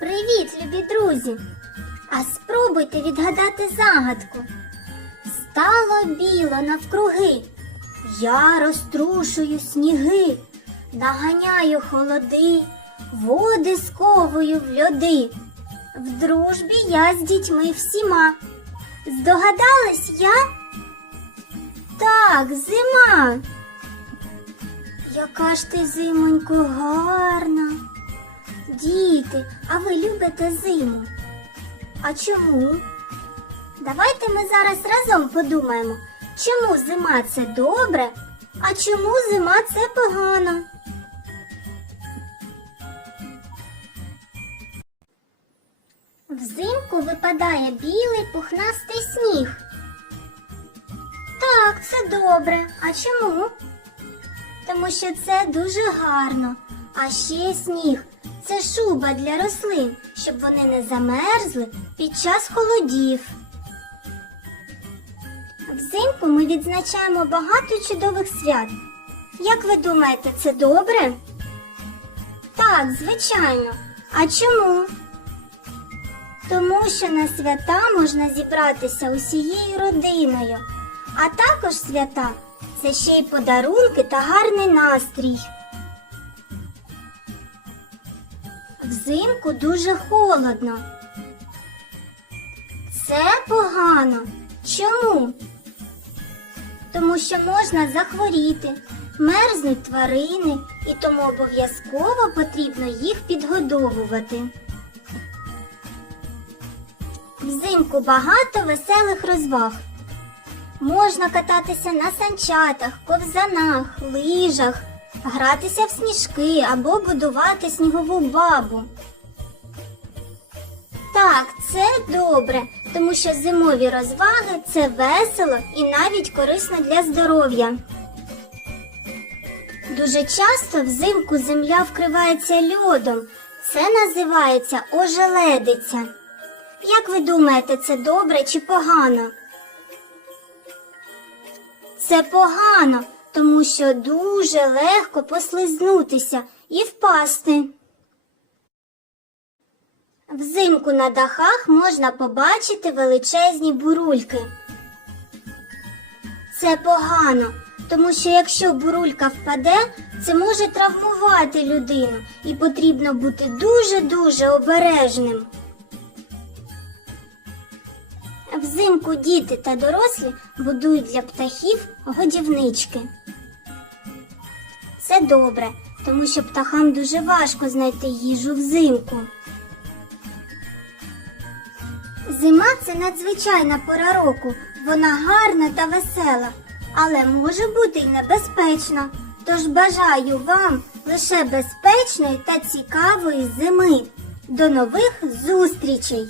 Привіт, любі друзі! А спробуйте відгадати загадку. Стало біло навкруги, я розтрушую сніги, наганяю холоди, води сковую в льоди. В дружбі я з дітьми всіма. Здогадались я? Так, зима. Яка ж ти, зимонько, гарна. Діти, а ви любите зиму? А чому? Давайте ми зараз разом подумаємо, чому зима це добре, а чому зима це погано. Взимку випадає білий пухнастий сніг. Так, це добре. А чому? Тому що це дуже гарно. А ще сніг це шуба для рослин, щоб вони не замерзли під час холодів. Взимку ми відзначаємо багато чудових свят. Як ви думаєте, це добре? Так, звичайно. А чому? Тому що на свята можна зібратися усією родиною, а також свята це ще й подарунки та гарний настрій. Взимку дуже холодно. Це погано. Чому? Тому що можна захворіти, мерзнуть тварини, і тому обов'язково потрібно їх підгодовувати. Взимку багато веселих розваг. Можна кататися на санчатах, ковзанах, лижах, гратися в сніжки або будувати снігову бабу. Так, це добре, тому що зимові розваги це весело і навіть корисно для здоров'я. Дуже часто взимку земля вкривається льодом. Це називається ожеледиця. Як ви думаєте, це добре чи погано? Це погано, тому що дуже легко послизнутися і впасти. Взимку на дахах можна побачити величезні бурульки. Це погано, тому що якщо бурулька впаде, це може травмувати людину і потрібно бути дуже-дуже обережним. Взимку діти та дорослі будують для птахів годівнички. Це добре, тому що птахам дуже важко знайти їжу взимку. Зима це надзвичайна пора року. Вона гарна та весела, але може бути й небезпечна. Тож бажаю вам лише безпечної та цікавої зими. До нових зустрічей!